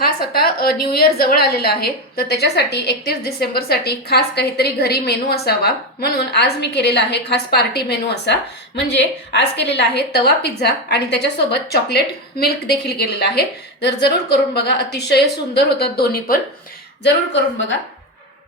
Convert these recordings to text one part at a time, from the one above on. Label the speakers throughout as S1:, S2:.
S1: खास आता new year जवळ आलेला आहे. तर त्याच्यासाठी एकतीस डिसेंबरसाठी खास काहीतरी घरी मेनू असावा. म्हणून आज मी केलेला आहे खास पार्टी मेनू असा. म्हणजे आज केलेला आहे तवा पिझ्झा आणि त्याच्यासोबत चॉकलेट मिल्क देखील केलेला आहे. तर जरूर करून बघा अतिशय सुंदर होतात दोन्ही पण. जरूर करून बघा.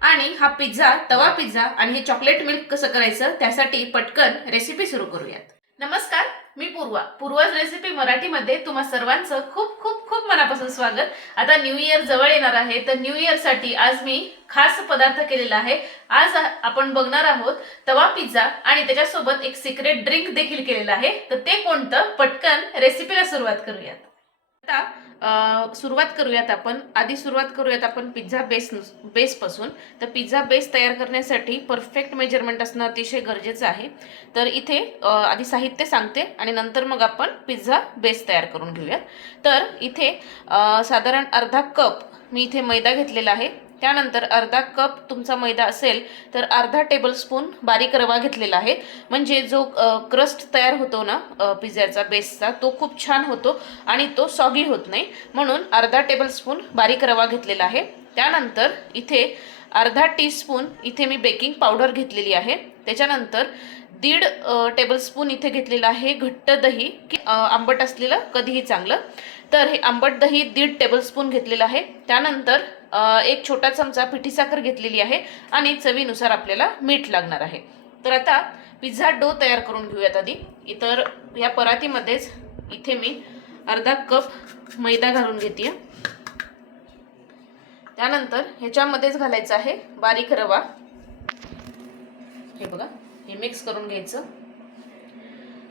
S1: आणि हा पिझ्झा तवा पिझ्झा आणि हे चॉकलेट मिल्क कसं करायचं त्यासाठी पटकन रेसिपी सुरू करूयात. नमस्कार. मी पूर्वा. पूर्वाज रेसिपी मराठीमध्ये तुम्हा सर्वांचं खूप खूप खूप मनापासून स्वागत. आता न्यू इयर जवळ येणार आहे तर न्यू इयरसाठी आज मी खास पदार्थ केलेला आहे. आज आपण बघणार आहोत तवा पिझ्झा आणि त्याच्यासोबत एक सिक्रेट ड्रिंक देखील केलेलं आहे. तर ते कोणतं? पटकन रेसिपीला सुरुवात करूयात. आता सुरुवात करूयात आपण. आधी सुरुवात करूयात आपण पिझ्झा बेस बेसपासून तर पिझ्झा बेस तयार करण्यासाठी परफेक्ट मेजरमेंट असणं अतिशय गरजेचं आहे. तर इथे आधी साहित्य सांगते आणि नंतर मग आपण पिझ्झा बेस तयार करून घेऊयात. तर इथे साधारण अर्धा कप मी इथे मैदा घेतलेला आहे. त्यानंतर अर्धा कप तुमचा मैदा असेल तर अर्धा टेबलस्पून बारीक रवा घेतलेला आहे. म्हणजे जो क्रस्ट तयार होतो ना अ, पिझ्झ्याचा बेसचा तो खूप छान होतो आणि तो सॉगी होत नाही. म्हणून अर्धा टेबलस्पून बारीक रवा घेतलेला आहे. त्यानंतर इथे अर्धा टीस्पून इथे मी बेकिंग पावडर घेतलेली आहे. त्याच्यानंतर दीड टेबलस्पून इथे घेतलेलं आहे घट्ट दही की आंबट असलेलं कधीही चांगलं. तर हे आंबट दही दीड टेबलस्पून घेतलेलं आहे. त्यानंतर एक छोटा चमचा पिठी साखर घेतलेली आहे आणि चवीनुसार आपल्याला मीठ लागणार आहे. तर आता पिझ्झा डो तयार करून घेऊयात आधी. इतर या परातीमध्येच इथे मी अर्धा कप मैदा घालून घेते त्यानंतर ह्याच्यामध्येच घालायचं आहे बारीक रवा. हे बघा हे मिक्स करून घ्यायचं.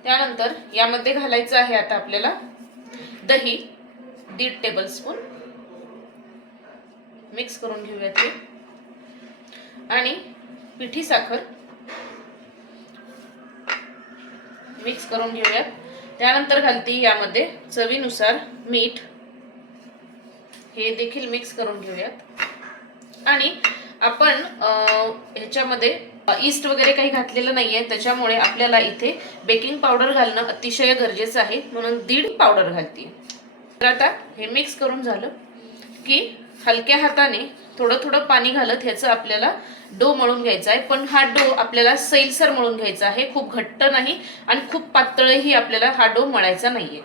S1: त्यानंतर यामध्ये घालायचं आहे आता आपल्याला दही दीड टेबलस्पून मिक्स करून घेऊयात हे आणि पिठी साखर मिक्स करून घेऊयात. त्यानंतर घालते यामध्ये चवीनुसार मीठ. हे देखील मिक्स करून घेऊयात. आणि आपण ह्याच्यामध्ये ईस्ट वगैरे काही घातलेलं नाहीये. त्याच्यामुळे आपल्याला इथे बेकिंग पावडर घालणं अतिशय गरजेचं आहे. म्हणून दीड पावडर घालते. तर आता हे मिक्स करून झालं की हलक्या हाताने थोडं थोडं पाणी घालत ह्याचं आपल्याला डो मळून घ्यायचा आहे. पण हा डो आपल्याला सैलसर मळून घ्यायचा आहे. खूप घट्ट नाही आणि खूप पातळही आपल्याला हा डो मळायचा नाहीये.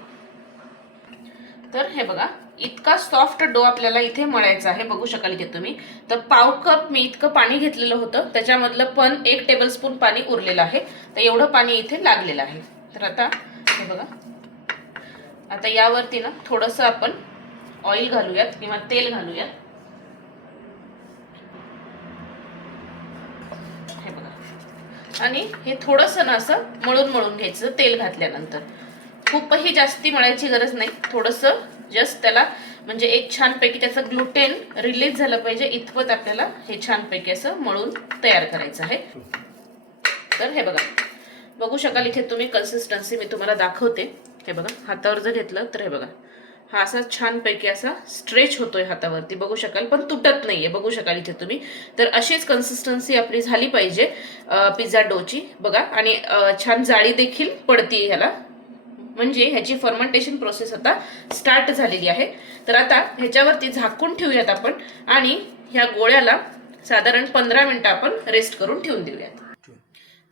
S1: तर हे बघा इतका सॉफ्ट डो आपल्याला इथे मळायचा आहे. बघू शकाल इथे तुम्ही. तर पाव कप मी इतकं पाणी घेतलेलं होतं. त्याच्यामधलं पण एक टेबलस्पून पाणी उरलेलं आहे. तर एवढं पाणी इथे लागलेलं आहे. तर आता हे बघा. आता यावरती ना थोडंसं आपण ऑइल घालूयात किंवा तेल घालूयात. हे बघा. आणि हे थोडंसं ना असं मळून मळून घ्यायचं तेल घातल्यानंतर. खूपही जास्ती मळायची गरज नाही. थोडंसं जस्ट त्याला म्हणजे एक छानपैकी त्याचं ग्लुटेन रिलीज झालं पाहिजे. इतपत आपल्याला हे छानपैकी असं मळून तयार करायचं आहे. तर हे बघा. बघू शकाल इथे तुम्ही कन्सिस्टन्सी मी तुम्हाला दाखवते. हे बघा. हातावर जर घेतलं तर हे बघा. हा असा छानपैकी असा स्ट्रेच होतोय हातावरती. बघू शकाल पण तुटत नाहीये. बघू शकाल इथे तुम्ही. तर अशीच कन्सिस्टन्सी आपली झाली पाहिजे पिझ्झा डोची. बघा आणि छान जाळी देखील पडतीये ह्याला. म्हणजे ह्याची फर्मेंटेशन प्रोसेस आता स्टार्ट झालेली आहे. तर आता ह्याच्यावरती झाकून ठेवूयात आपण आणि ह्या गोळ्याला साधारण पंधरा मिनिटं आपण रेस्ट करून ठेवून देऊयात.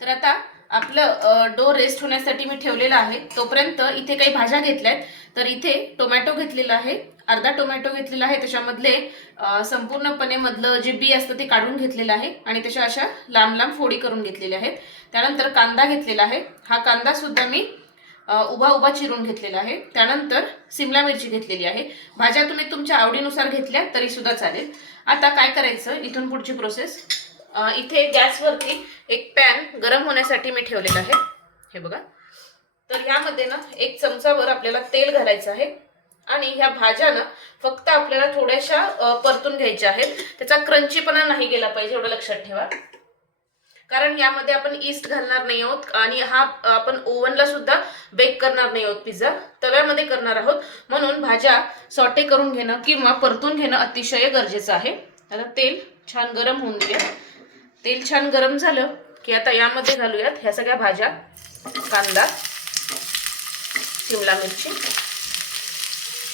S1: तर आता आपलं डो रेस्ट होण्यासाठी मी ठेवलेला आहे. तोपर्यंत इथे काही भाज्या घेतल्यात तर इथे टोमॅटो घेतलेला आहे. अर्धा टोमॅटो घेतलेला आहे. त्याच्यामधले संपूर्णपणे मधलं जे बी असतं ते काढून घेतलेलं आहे. आणि त्याच्या अशा लांब लांब फोडी करून घेतलेल्या आहेत. त्यानंतर कांदा घेतलेला आहे. हा कांदा सुद्धा मी उभा उभा चिरून घेतलेला आहे. त्यानंतर सिमला मिरची घेतलेली आहे. भाज्या तुम्ही तुमच्या आवडीनुसार घेतल्या तरी सुद्धा चालेल. आता काय करायचं? इथून पुढची प्रोसेस इथे गॅसवरती एक पॅन गरम होण्यासाठी मी ठेवलेला आहे. हे बघा. तर ह्यामध्ये ना एक चमचावर आपल्याला तेल घालायचं आहे आणि ह्या भाज्या ना फक्त आपल्याला थोड्याशा परतून घ्यायच्या आहेत. त्याचा क्रंचीपणा नाही गेला पाहिजे एवढं लक्षात ठेवा. कारण यामध्ये आपण ईस्ट घालणार नाही आहोत आणि हा आपण ओव्हनला सुद्धा बेक करणार नाही आहोत पिझ्झा तव्यामध्ये करणार आहोत. म्हणून भाज्या सॉटे करून घेणं किंवा परतून घेणं अतिशय गरजेचं आहे. आता तेल छान गरम होऊन देऊया तेल छान गरम झालं की आता यामध्ये घालूयात ह्या सगळ्या भाज्या. कांदा शिमला मिरची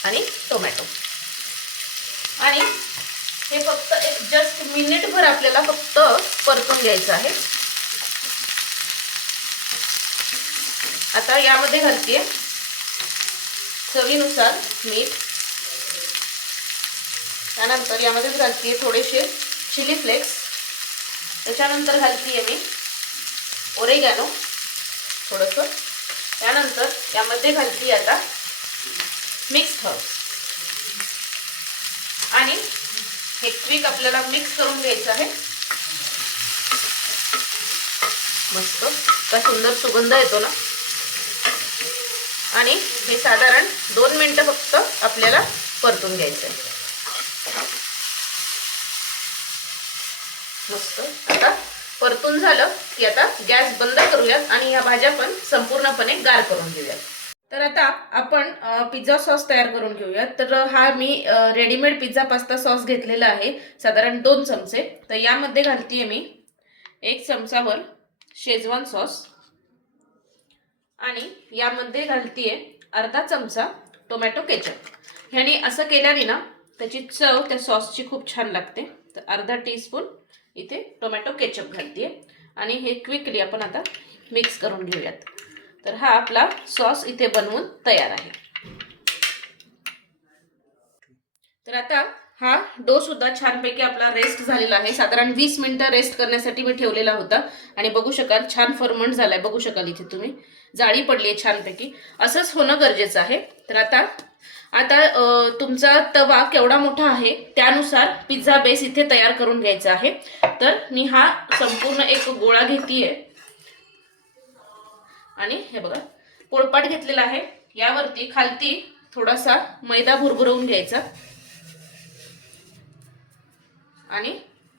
S1: आणि टोमॅटो. आणि हे फक्त एक जस्ट मिनिटभर आपल्याला फक्त परतून घ्यायचं आहे. आता यामध्ये घालते चवीनुसार मीठ. त्यानंतर यामध्येच घालते थोडेसे चिली फ्लेक्स. त्याच्यानंतर घालते मी ओरेगॅनो थोडंसं. त्यानंतर यामध्ये घालते आता मिक्स हर्ब्स आणि हे क्विक आपल्याला मिक्स करून घ्यायचं आहे. मस्त. काय सुंदर सुगंध येतो ना. आणि हे साधारण दोन मिनटं फक्त आपल्याला परतून घ्यायचं आहे मस्त. आता परतून झालं की आता गॅस बंद करूयात आणि ह्या भाज्या पण संपूर्णपणे गार करून घेऊयात. तर आता आपण पिझ्झा सॉस तयार करून घेऊयात. तर हा मी रेडीमेड पिझ्झा पास्ता सॉस घेतलेला आहे. साधारण दोन चमचे. तर यामध्ये घालतीये मी एक चमचावर शेजवान सॉस आणि यामध्ये घालतीये अर्धा चमचा टोमॅटो केचप ह्याने असं केल्याने ना त्याची चव त्या सॉसची खूप छान लागते. तर अर्धा टीस्पून इथे टोमॅटो केचप घालते आणि हे क्विकली आपण आता मिक्स करून घेऊयात. तर हा आपला सॉस इथे बनवून तयार आहे. तर आता हा डो सुद्धा छानपैकी आपला रेस्ट झालेला आहे. साधारण वीस मिनिटं रेस्ट करण्यासाठी मी ठेवलेला होता. आणि बघू शकाल छान फर्मंट झालाय. बघू शकाल इथे तुम्ही. जाळी पडली आहे छानपैकी. असंच होणं गरजेचं आहे. तर आता आता तुमचा तवा केवढा मोठा आहे त्यानुसार पिझ्झा बेस इथे तयार करून घ्यायचा आहे. तर मी हा संपूर्ण एक गोळा घेतीये. आणि हे बघा पोळपाट घेतलेला आहे. यावरती खालती थोडासा मैदा भुरभुरवून घ्यायचा. आणि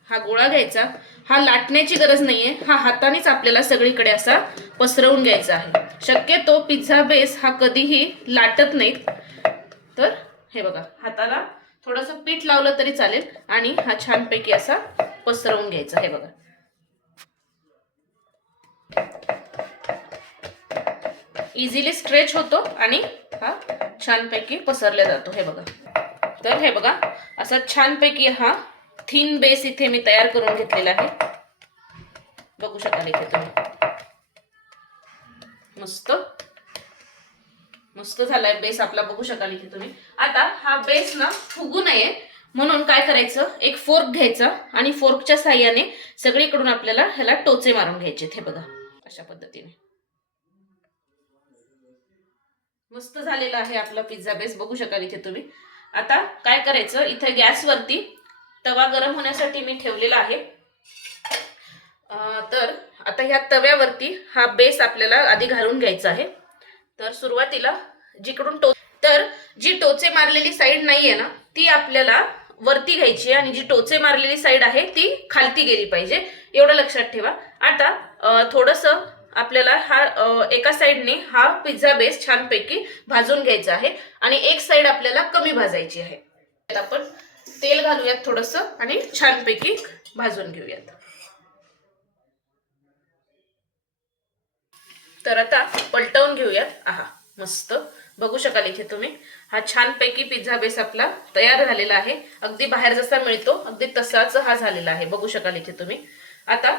S1: हा गोळा घ्यायचा. हा लाटण्याची गरज नाहीये. हा हातानेच आपल्याला सगळीकडे असा पसरवून घ्यायचा आहे. शक्यतो पिझ्झा बेस हा कधीही लाटत नाहीत. तर हे बघा हाताला थोडंसं पीठ लावलं तरी चालेल आणि हा छानपैकी असा पसरवून घ्यायचा. हे बघा. इझिली स्ट्रेच होतो आणि हा छानपैकी पसरला जातो. हे बघा. तर हे बघा असा छानपैकी हा थिन बेस इथे मी तयार करून घेतलेला आहे. बघू शकाल इथे तुम्ही. मस्त. मस्त झालाय बेस आपला बघू शकाल इथे तुम्ही. आता हा बेस ना फुगू नये. म्हणून काय करायचं? एक फोर्क घ्यायचा आणि फोर्कच्या साह्याने सगळीकडून आपल्याला ह्याला टोचे मारून घ्यायचे हे बघा अशा पद्धतीने. मस्त झालेला आहे आपला पिझ्झा बेस बघू शकाल इथे तुम्ही. आता काय करायचं? इथे गॅसवरती तवा गरम होण्यासाठी मी ठेवलेला आहे. तर आता ह्या तव्यावरती हा बेस आपल्याला आधी घालून घ्यायचा आहे. तर सुरुवातीला जिकडून टो तर जी टोचे मारलेली साईड नाहीये ना ती आपल्याला वरती घ्यायची आणि जी टोचे मारलेली साईड आहे ती खालती गेली पाहिजे. एवढं लक्षात ठेवा. आता थोडस थोडंसं आपल्याला हा एका साईडने हा पिझ्झा बेस छानपैकी भाजून घ्यायचा आहे आणि एक साईड आपल्याला कमी भाजायची आहे. आपण तेल घालूयात थोडस आणि छानपैकी भाजून घेऊयात. तर आता पलटवून घेऊयात. आहा मस्त. बघू शकाल इथे तुम्ही. हा छानपैकी पिझ्झा बेस आपला तयार झालेला आहे. अगदी बाहेर जसा मिळतो अगदी तसाच हा झालेला आहे. बघू शकाल इथे तुम्ही. आता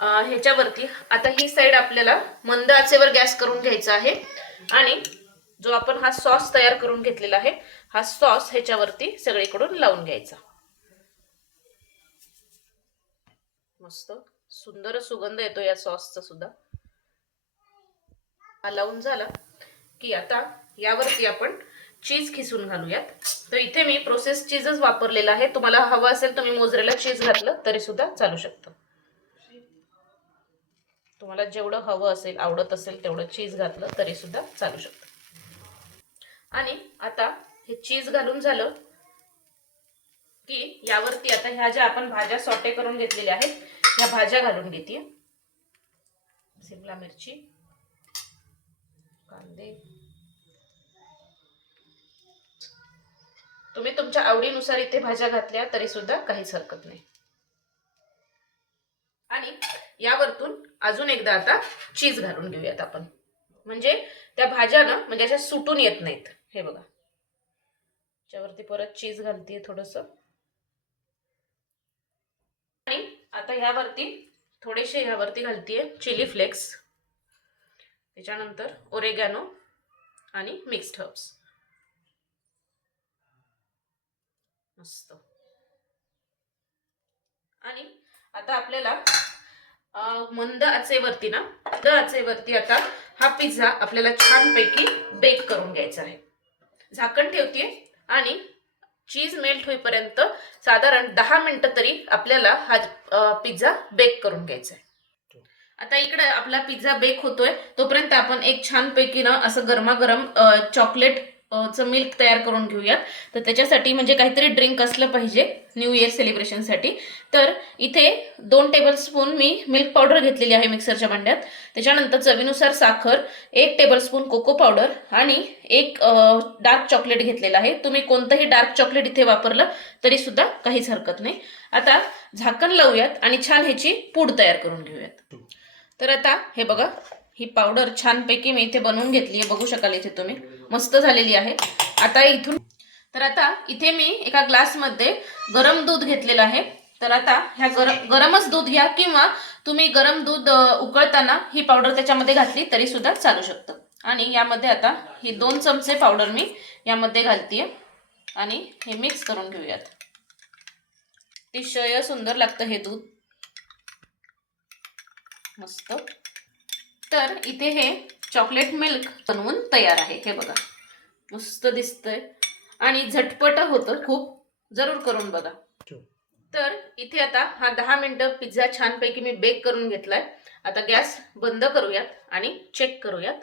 S1: ह्याच्यावरती आता ही साईड आपल्याला मंद आचेवर गॅस करून घ्यायचा आहे. आणि जो आपण हा सॉस तयार करून घेतलेला आहे हा सॉस ह्याच्यावरती सगळीकडून लावून घ्यायचा. मस्त सुंदर सुगंध येतो या सॉसचा सुद्धा. हा लावून झाला की आता यावरती आपण चीज खिसून घालूयात. तर इथे मी प्रोसेस चीजच वापरलेला आहे. तुम्हाला हवं असेल तुम्ही मोजरेला चीज घातलं तरी सुद्धा चालू शकतं. तुम्हाला जेवढं हवं असेल आवडत असेल तेवढं चीज घातलं तरी सुद्धा चालू शकतं. आणि आता हे चीज घालून झालं की यावरती आता ह्या ज्या आपण भाज्या सॉटे करून घेतलेल्या आहेत ह्या भाज्या घालून घेते. शिमला मिरची कांदे. तुम्ही तुमच्या आवडीनुसार इथे भाज्या घातल्या तरी सुद्धा काहीच हरकत नाही. आणि यावरतून अजून एकदा आता चीज घालून घेऊयात आपण. म्हणजे त्या भाज्या ना म्हणजे अशा सुटून येत नाहीत. हे बघा. त्याच्यावरती परत चीज घालतीये थोडस. आता ह्यावरती थोडेसे ह्यावरती घालतीये चिली फ्लेक्स त्याच्यानंतर ओरेगॅनो आणि मिक्स्ड हर्ब्स मस्त. आणि आता आपल्याला मंद आचेवरती ना मंद आचेवरती आता हा पिझ्झा आपल्याला छानपैकी बेक करून घ्यायचा आहे. झाकण ठेवते आणि चीज मेल्ट होईपर्यंत साधारण दहा मिनिटं तरी आपल्याला हा पिझ्झा बेक करून घ्यायचा आहे आता इकडे आपला पिझ्झा बेक होतोय. तोपर्यंत आपण एक छानपैकी ना असं गरमागरम चॉकलेट चं मिल्क तयार करून घेऊयात. तर त्याच्यासाठी म्हणजे काहीतरी ड्रिंक असलं पाहिजे न्यू इयर सेलिब्रेशनसाठी तर इथे दोन टेबलस्पून मी मिल्क पावडर घेतलेली आहे मिक्सरच्या भांड्यात. त्याच्यानंतर चवीनुसार साखर एक टेबलस्पून कोको पावडर आणि एक डार्क चॉकलेट घेतलेलं आहे. तुम्ही कोणतंही डार्क चॉकलेट इथे वापरलं तरी सुद्धा काहीच हरकत नाही. आता झाकण लावूयात आणि छान ह्याची पूड तयार करून घेऊयात. तर आता हे बघा ही पावडर छानपैकी मी इथे बनवून घेतली आहे बघू शकाल इथे तुम्ही. मस्त झालेली आहे. आता इथून तर आता इथे मी एका ग्लासमध्ये गरम दूध घेतलेलं आहे. तर आता ह्या गरम गरमच दूध घ्या किंवा तुम्ही गरम दूध उकळताना ही पावडर त्याच्यामध्ये घातली तरी सुद्धा चालू शकतं. आणि यामध्ये आता ही दोन चमचे पावडर मी यामध्ये घालतीये. आणि हे मिक्स करून घेऊयात. अतिशय सुंदर लागतं हे दूध. मस्त. तर इथे हे चॉकलेट मिल्क बनवून तयार आहे. हे बघा. मस्त दिसतंय. आणि झटपट होतं खूप. जरूर करून बघा. तर इथे आता हा दहा मिनिटं पिझ्झा छानपैकी मी बेक करून घेतलाय. आता गॅस बंद करूयात आणि चेक करूयात.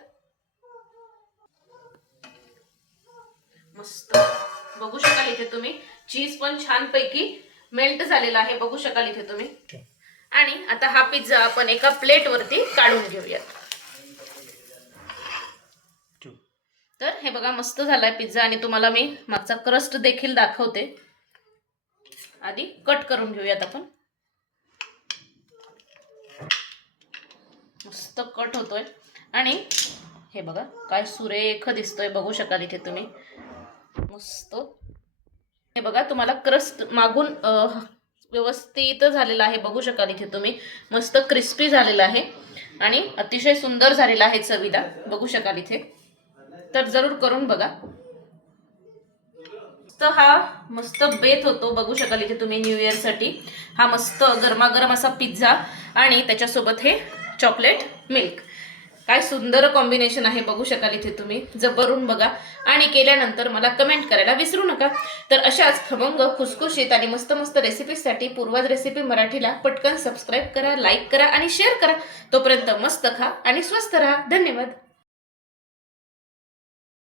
S1: मस्त. बघू शकाल इथे तुम्ही. चीज पण छानपैकी मेल्ट झालेला आहे. बघू शकाल इथे तुम्ही. आणि आता हा पिझ्झा आपण एका प्लेट वरती काढून घेऊयात. तर हे बघा मस्त झालाय पिझ्झा आणि तुम्हाला मी मागचा क्रस्ट देखील दाखवते. आधी कट करून घेऊयात आपण. मस्त कट होतोय. आणि हे बघा काय सुरेख दिसतोय बघू शकाल इथे तुम्ही. मस्त. हे बघा तुम्हाला क्रस्ट मागून व्यवस्थित झालेला आहे बघू शकाल इथे तुम्ही. मस्त क्रिस्पी झालेला आहे. आणि अतिशय सुंदर झालेला आहे चवीला बघू शकाल इथे. तर जरूर करून बघा. मस्त हा मस्त बेत होतो बघू शकाल इथे तुम्ही न्यू इयरसाठी हा मस्त गरमागरम असा पिझ्झा आणि त्याच्यासोबत हे चॉकलेट मिल्क काय सुंदर कॉम्बिनेशन आहे बघू शकाल इथे तुम्ही. जबरून बघा. आणि केल्यानंतर मला कमेंट करायला विसरू नका. तर अशाच खमंग खुसखुशीत आणि मस्त मस्त रेसिपीसाठी पूर्वाज रेसिपी मराठीला पटकन सबस्क्राईब करा लाईक करा आणि शेअर करा. तोपर्यंत मस्त खा आणि स्वस्त राहा. धन्यवाद.